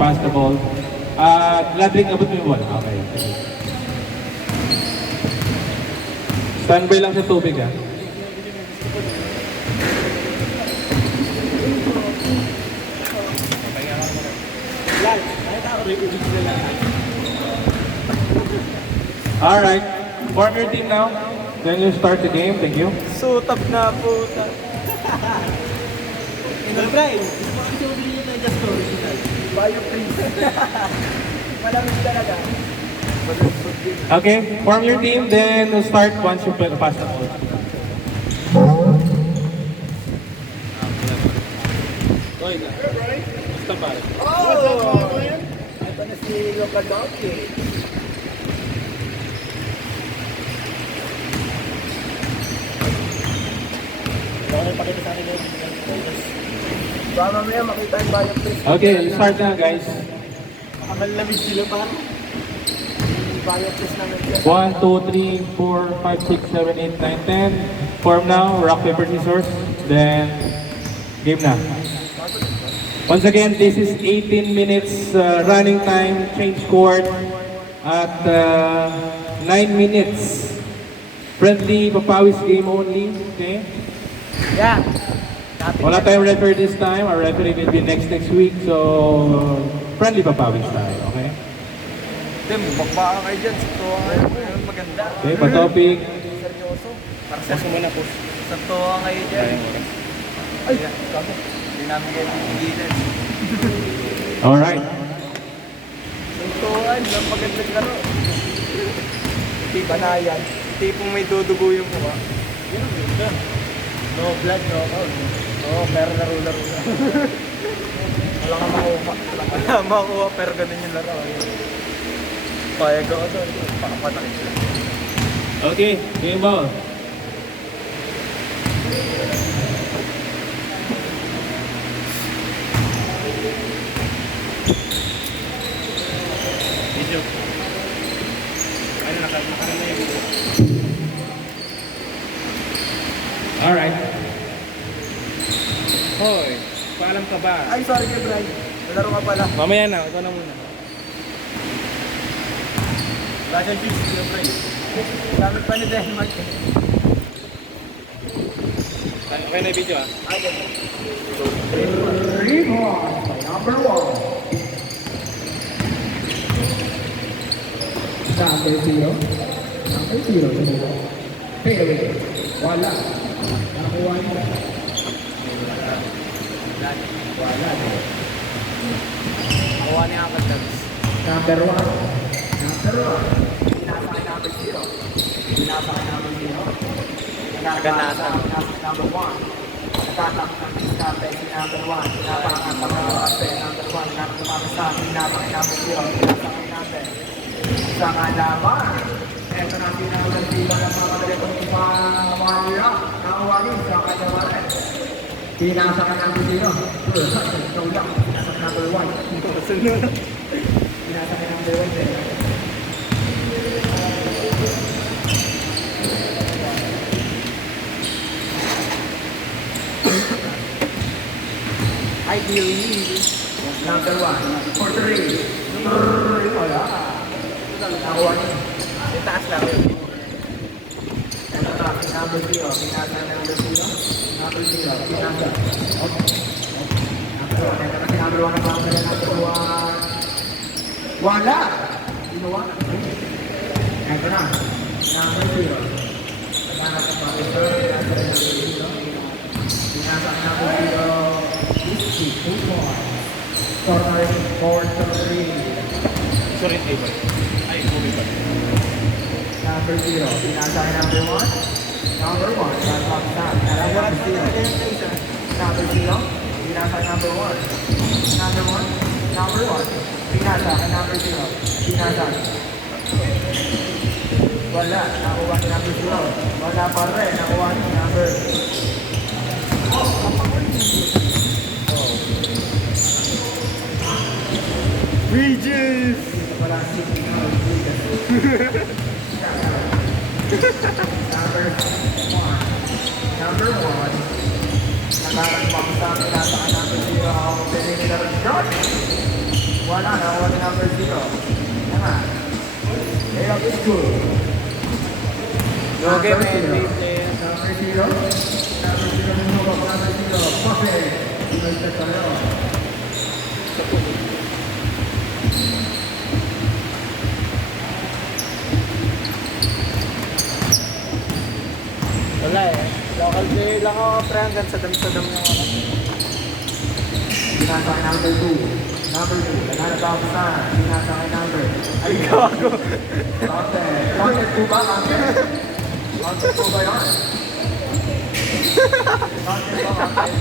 pass the ball. Ladring, abot mo yung ball. Okay. Standby lang sa tubig, ha? Alright. Form your team now. Then you start the game. Thank you. Sutab na puta. Inagray. Malamig talaga. Okay, form your team, then we'll start once you pass the ball. Basta pare. Oh! Ito na si Luka Doncic. Baka mamaya makita yung bayang place. Okay, let's start na guys. Makamallamig sila parang. Bayang place namin dyan. 1, 2, 3, 4, 5, 6, 7, 8, 9, 10. Form now, rock, paper, scissors. Then, game na. Once again, this is 18 minutes running time, change court at 9 minutes. Friendly, papawis game only. Okay? Yeah. Wala tayong referee this time. Our referee will be next week. So, friendly papawis tayo. Okay? Tim, bakbaka kayo dyan. Sa tuwa kayo. Maganda. Okay, pa-topic. Seryoso. Para sa sumuna po. Sa tuwa kayo dyan. Ay, kamo. Hindi namin kayo pigilan. Alright. Sa tuwa, lang magandang laro. Hindi banayan. Tipong may dudugo yung mukha. Yun ang ganda. No blood, no out. Oo, pero laro-laro na. Wala kang makuha. Wala kang makuha, pero ganun yung laro. Payag ako doon. Pakapatakin sila. Okay, game ball. Video. Ano nakaroon na yung video? Alright. Hoy, paalam ka ba? Ay, sorry kay Brian. Laro ka pala. Mamaya na, ito na muna. Russian cheese, kay Brian. Gamit pa ni Denmark. Okay na yung video ah. Ay, ganun. Number 1. Number 0. Number 0. Fairway. Wala. Nakuha niya. Wala. Nakuha niya ang Cubs. Number 1. Number 1. Pinasa kay number 0. Pinasa kay number 0. Naganatan. Number 1. Nagtatang ng diskarte si number 1. Pinapangan ng diskarte number 1. Napapamasa. Pinasa kay number 0. Pinasa kay number. Sa kalaban. Ito na pinagagpila ng mga madalitong pamahira. Nakawagin sa kalaban. Pinasa kay number 0. Ikaw lang. Pinasa kay number 1. Pinasa kay number 1. Ideally, number 1 for 3. Wala. Nakuha niya. Yung taas lang yun. Ito na, number 0. Pinasa number 0. Number 0. Pinasa. Number 1. Ito na si number 1 ang pangkala number 1. Wala. Ginawa. Ito na. Number 0. Naghanap ng number 0. Pinasa number 0. Pinasa number 0. 2 points. Corner 4-3. Sorry, table. Ay, movie pa. Number 0. Pinasa kay number 1. Number 1. That's on top. Number 0. Number 0. Pinasa kay number 1. Number 1. Number 1. Pinasa kay number 0. Pinasa. Wala. Nakuha ni number 0. Wala pa rin. Nakuha ni number. Bridges! Wala si number 1. Number 1. Nakakarang pa sa pinasa kay number 0. Ako pwede nila rin shot. Wala, nakuha ni number 0. Tama. Layup is good. Okay, Number man. 0. Play, play. Number 0. Number 0 minumok. Number 0. Perfect. Inagtag tayo. Wala eh. Local player lang ako, pre. Hanggang sa dam-sadam yung ako. Pinasa kay number 2. Number 2. Naghanap ako sa pinasa kay number. Ay, gago. Content. Content po ba? Content? Content po ba yun? Content ba? Content?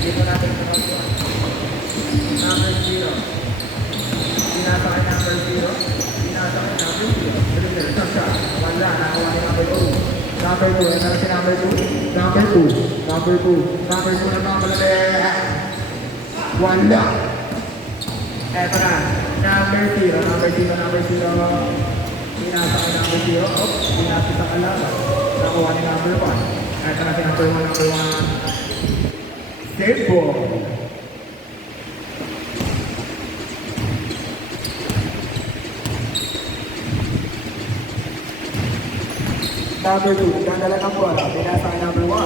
Dito natin sa number 0. Pinasa kay number 0. Pinasa kay number 0. Deliver. Sasha. Wala. Nakakuha ni number 2. Number 2. Ano si number 2? Number 2. Number 2. Number 2 na mamalala. Wala. Eto na. Number 0. Number 0. Number 0. Pinasa kay number 0. Oh, pinasa sa kalaban. Nakuha ni number 1. Eto na si number 1. Number 1. Save ball. Number 2, dandala ng bola. Pinasa kay number 1.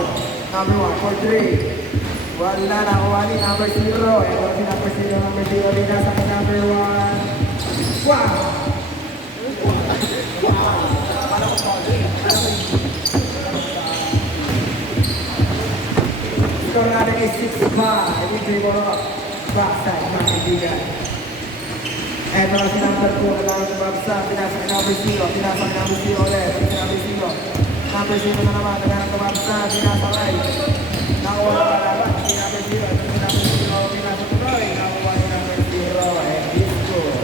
Number 1 for 3. Wala nakuha ni number 0. Ito si number 0. Number 0, pinasa kay number 1. Wow! Score natin ay 6-5. Every mo backside, mga kaibigan. Eto na si number 2 na lang yung babsa. Pinasa kay number 0. Pinasa kay number 0 ulit. Number 0. Number 0 na naman. Naghanap ng babsa. Pinasa kay. Nakuha na kalaban. Si number 0. Ito si number 0. Pinasa tuloy. Nakuha ni number 0. And this good.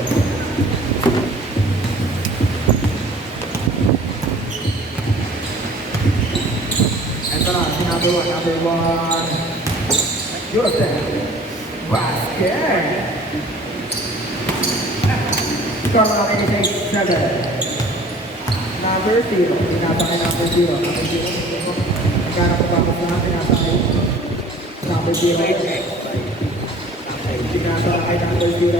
Eto na si number 1. Number 1. Joseph. Basket. Score mo natin isa 7. Number 0. Pinasa kay number 0. Number 0. Naghanap ko tapos na pinasa kay number 0. Pinasa kay number 0.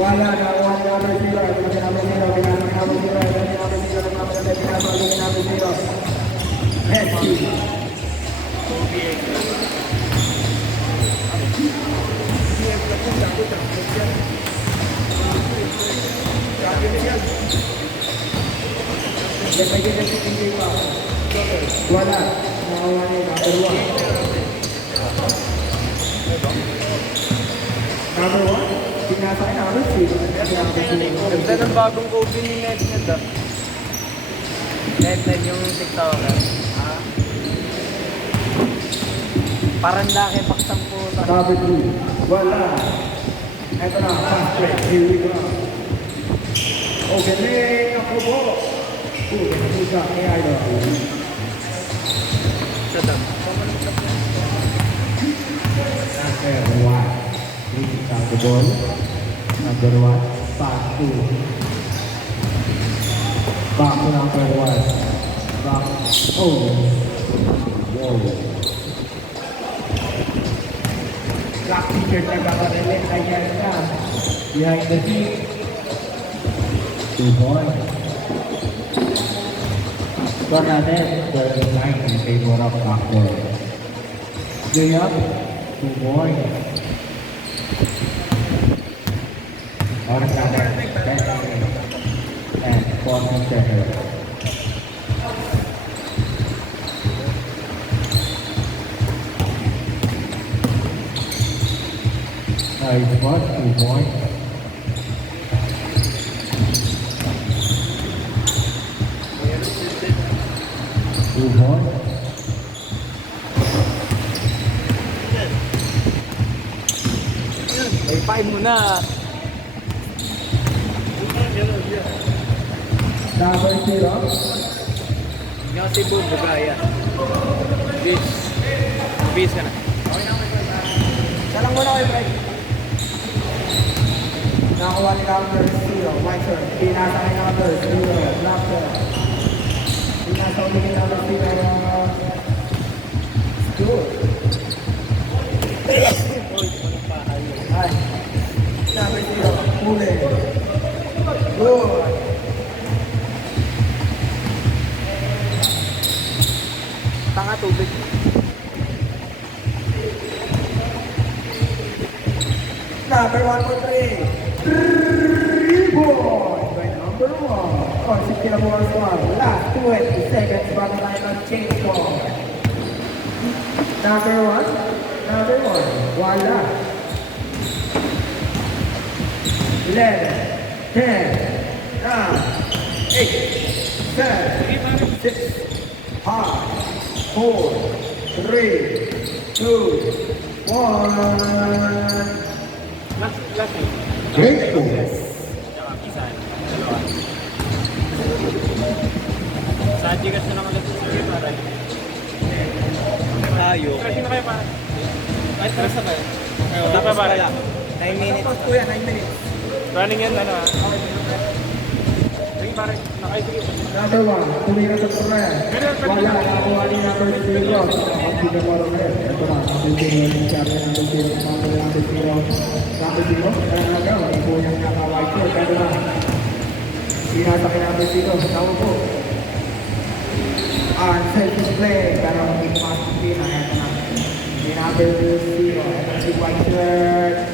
Wala na. Wala number 0. Ito na si number 0. Pinasa kay number 0. Ito si number 0. Pinasa kay number 0. Messi. Wala. Nakawa niya number 1. Number 1? Pinasa kay number 3. Ganda ng bagong Kobe ni Nedned ah. Nedned yung TikToker. Ah. Parang laki paksang puta. Number 2. Wala. Ito na. Fast break. Here we go. Okay, ring. Ako po. Nakuha kay Idol. Shut up. Number 1. Bring down the ball. Number 1. Pass 2. Back to number 1. Back. Oh. Whoa. Black t-shirt na kakarelate. Ayan na. Behind the seat. 2 points. Score natin. 39 in favor of Backboard. Jay up. 2 points. Oras natin. 10 minutes. And 14 seconds. Nice spot. 2 points. Ay, 5 muna. Number 0. Yung si Bubu Gaya. Bis. Bis ka na. Salang muna kayo, Fred. Nakakuha ni number 0. My turn. Pinasa kay number 0. Blackburn. Pinasa ulit kay number 0. Good. Uy, walang pahay. Number 0, huli. Good. Tanga tubig. Number 1 for 3. 3 points by number 1. Oh, 60 na buwan score. Last 20 seconds bago tayo mag-change score. Number 1. Number 1. Wala. 11, 10, 9, 8, 7, 6, 5, 4, 3, 2, 1. Great goals. Sa Gcash na naman ito, sir, para. Tayo. Kasi na kayo para. Ay, terasa kayo. Dapat para. 9 minutes. Kuya, 9 minutes. Running yan, ano ah. Sige, pare. Nakaisip. Number 1, tumira sa Torres. Wala, nakuha ni number 0. Ang pinamaro na yun. Ito na, number 0, yung sabi number 0, number 0. Number 0, kaya nga, hindi po niyang naka-white shirt. Pero na, sinasa kay number 0. Tawag po. Selfish play, pero hindi pasok din. Ito na, si number 0. Ito si white shirt.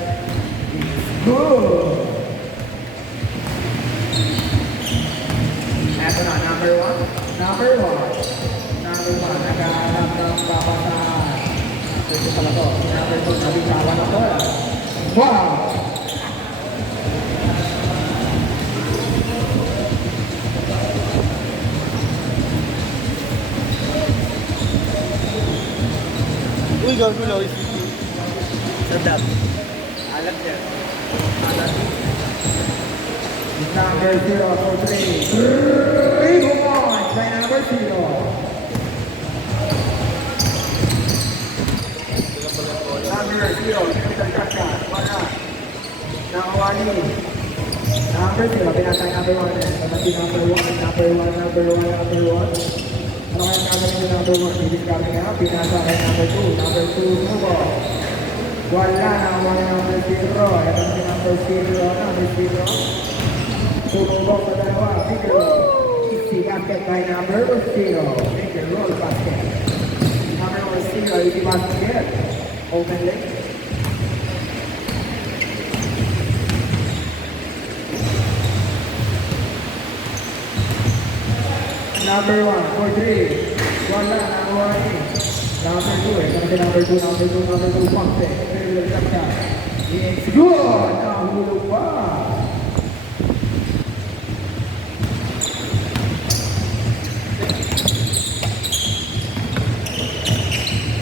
It's good. Ito na, number 1. Number 1. Number 1. Naghahanap ng papasahan. Ito pala to. Number 2. Nabitawan na to. Wow! Uy, gagulo. Sadap. Alam niya. Alam. Number 0 for 3. 3 points by number 0. Number 0. Wala. Nakawali. Number 0. Pinasay number 1. Pagkati number 1. Number 1. Number 1. Number 1. Ano kaya namin yung number 1? Ibig kami nga. Pinasa kay number 2. Number 2. Subo. Wala. Nakawali number 0. Ito si number 0. Number 0. Tumubok sa dalawa, figure roll. Easy basket by number 0. Figure roll basket. Number 0, easy basket. Open leg. Number 1, for 3. Wala, nakawali. Number 2, ito na si number 2, number 2, basket. Figure roll basket. It's good! Nahulog pa.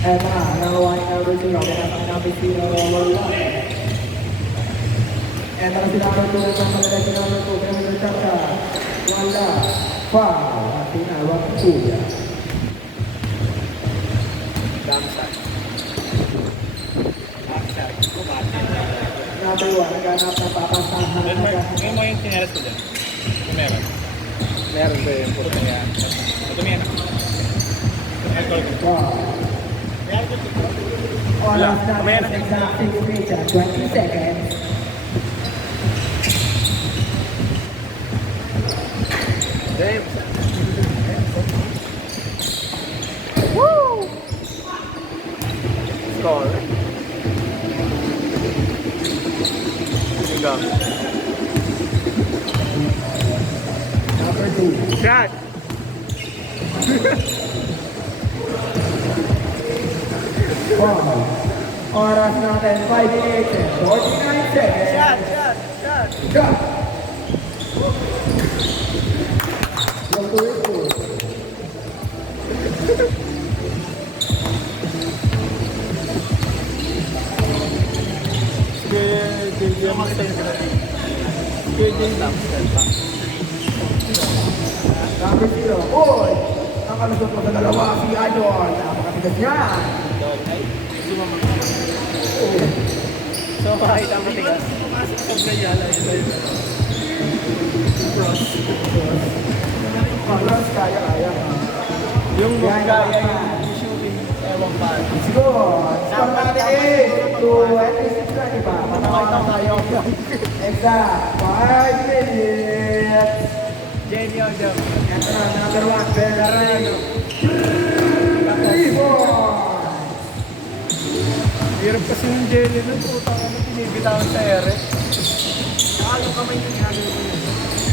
Eto na, nakawa ni number 0, kaya number 0, wala. Eto na si number 2, nakamalagay si number 2, kaya may nagtaka. Wala. Foul. At tinawag kuya. Damsay. Number 1, naghanap ng papasahan. Ngayon mo yung sinelas ko dyan. Meron. Meron ba yung puto niya? Ito mo yan. Wow. Oras na, exact 6 minutes and 20 seconds. James. Score. Hanggang. Number 2. Shot! Wow. Oras natin, 5 minutes and 49 seconds. Shot! Shot! Shot! Shot. Look to it, too. Number 0. Oy! Nakalusot mo sa dalawa si Adon. Napakatigas niya. So, kahit ang matigas. Pag nagyala yun. Cross. Cross kaya. Yung Yan, mga yan. shooting, ewan pa. Let's go. Score natin 2 at 6 na, di ba? Matawa na tayo. Exact. 5 minutes. Jenny Ojo. Ito na, number 1, Bellarino. 3 points. Hirap kasi yung Jenny nun. Puta ka na pinibitawan sa ere. Nakalo kamay yung ginagawa ko yun.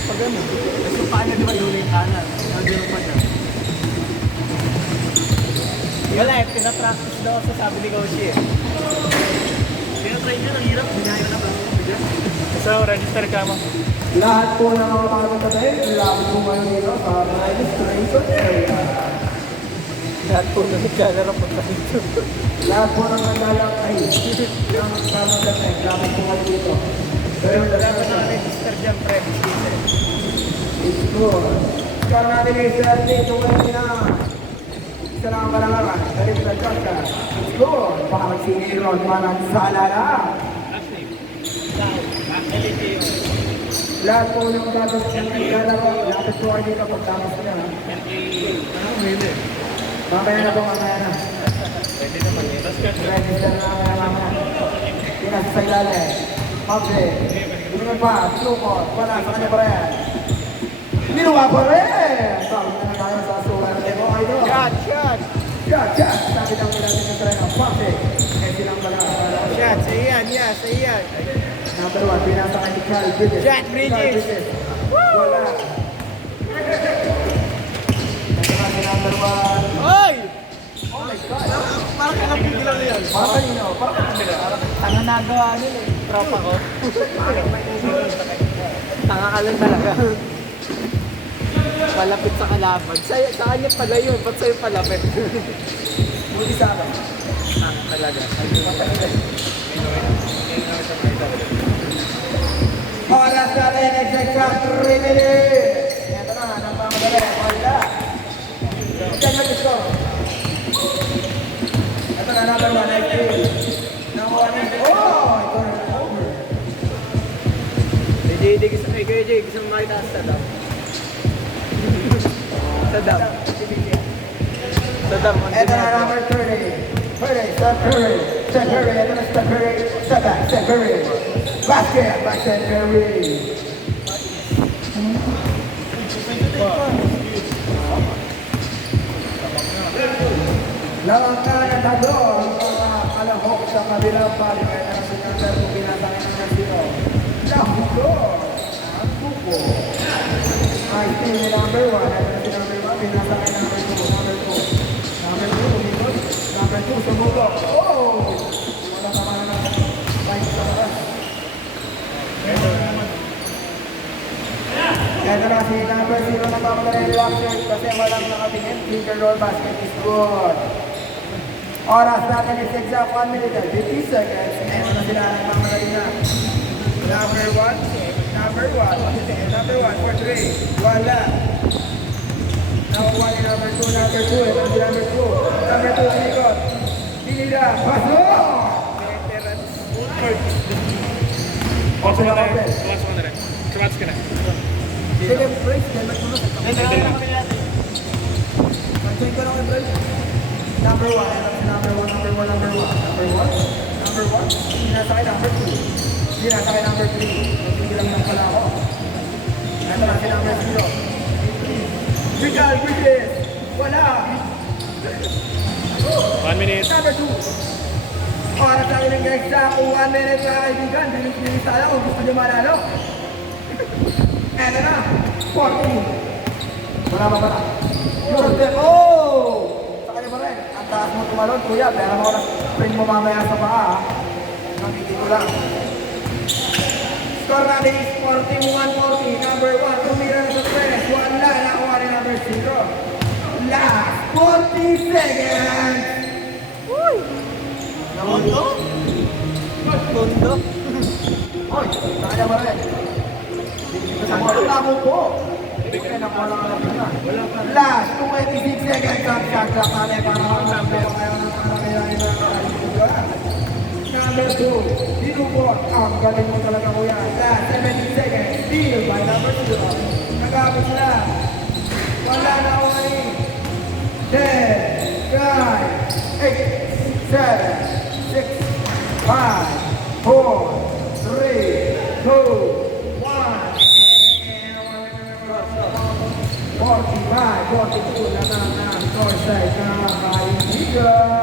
Pag ano? Kasi yung paa niya, di ba, dulo yung kanan. Nandun pa niya. Wala eh, pinapractice daw sa sabi ni Koshi eh. Tinatry niya, ang hirap. Binayo na ba? So, register ka mo. Lahat po ng mga pagkakatayin, lapit po kayo dito sa registration area. Lahat po na naglalaro po dito. Lahat po ng naglalakay ng pagkakatayin, lapit po kayo dito. Pero wala pa naka-register dyan, pre. It's good. Score natin yung 30-20 na. Isa lang ang kalangaran. Dalit na Joshua. It's good. Baka magsingiron manang salala. Lahat po ng datos ng naglalaro, lapit po kayo dito pagtapos niya. Mamaya na po, mamaya na. Register na mamaya. Pinasa sa ilalim. Okay. Tingnan pa, sukot. Wala, sa kanya pa rin. Ginawa pa rin! Sabi na tayo sa sulat. Idol. Shot, shot! Shot! Sabi ng nilating ng treno. Pake. Eh, silang pala. Shot, sa iyan, yeah, sa iyan. Number 1, pinasa ka ni Carl Bridges. Shot, Bridges. Wala. Nasa si number 1. Oy! Oh my God. Parang kanapigilan na yan. Parang kanino? Parang kanino? Tanga nagawa nun eh. Tropa ko. Tanga ka lang talaga. Palapit sa kalaban. Sa kanya pala yun. Ba't sa'yo palapit? Buti sa akin. Tanga talaga. Oras natin, exact 3 minutes. Ito na, nagpamadali. Wala. Diyan na gusto. Ito na, number 1, nice kill. Number 1, nice kill. Oh! Ito na, over. Kuya Jay, gusto mo makita sa dam? Sa dam. Sa dam. Ito na, number 30. Steph Curry. Steph Curry. Ito na, Steph Curry. Step back, Steph Curry. Basket by Steph Curry. Langka na taglo ang mga kalahok sa kabilang balik ay nakasinandar kung pinatangin ng sino. Nahulo ang tupo. Ay, team ni number 1. Ito na si number 1. Pinatangin number 2. Number 2. Number 2. Umikot. Number 2. Sumuko. Oh! Wala ka man na fight sa labas. Ito na si number 0 na pamadali reaction kasi walang nakatingin. Finger roll basket is good. Oras natin is exact 1 minute and 50 seconds. Ito na sila ng pamadali na. Number 1. Number 1 for 3. Wala. Now 1 in number 2. Number 2. Ito na si number 2. Number 2 unikot. Pinida. Paso! Okay na open. Sige, break. Then magpunod. Mag-check ko lang yung break. Number 1. Number 1. Sinasakay number 2. Sinasakay number 3. Hindi lang lang pala ako. Ito na si number 0. Vical Bridges. Wala. 1 minute. Number 2. Oras namin ng exact 1 minute na kaibigan. Bilis tayo kung gusto nyo manalo. Eto na. 14. Wala pa pala. Jordan. Oh! Sa kanya pa rin. Ang taas mo tumalon, kuya. Pero mo na print mo mamaya sa paa. Nakikita ko lang. Score natin is 41-40. Number 1. Tumira na sa press. Wala. Nakuha ni number 0. Last 40 seconds. Uy! Tondo? Tondo? Hoy! Sa kanya pa rin. Wala mo po. Last 26 seconds ang shot clock natin para makapagpapagawa kayo ng pangangailangan na kailangan. Number 2, dinupot. Ang galing mo talaga kuya. Last 17 seconds, steal by number 2. Nagabot sila. Wala na ako ngayon. 10, 9, 8, 7, 6, 5, 4, 3, 45, 42 na score set na kaibigan.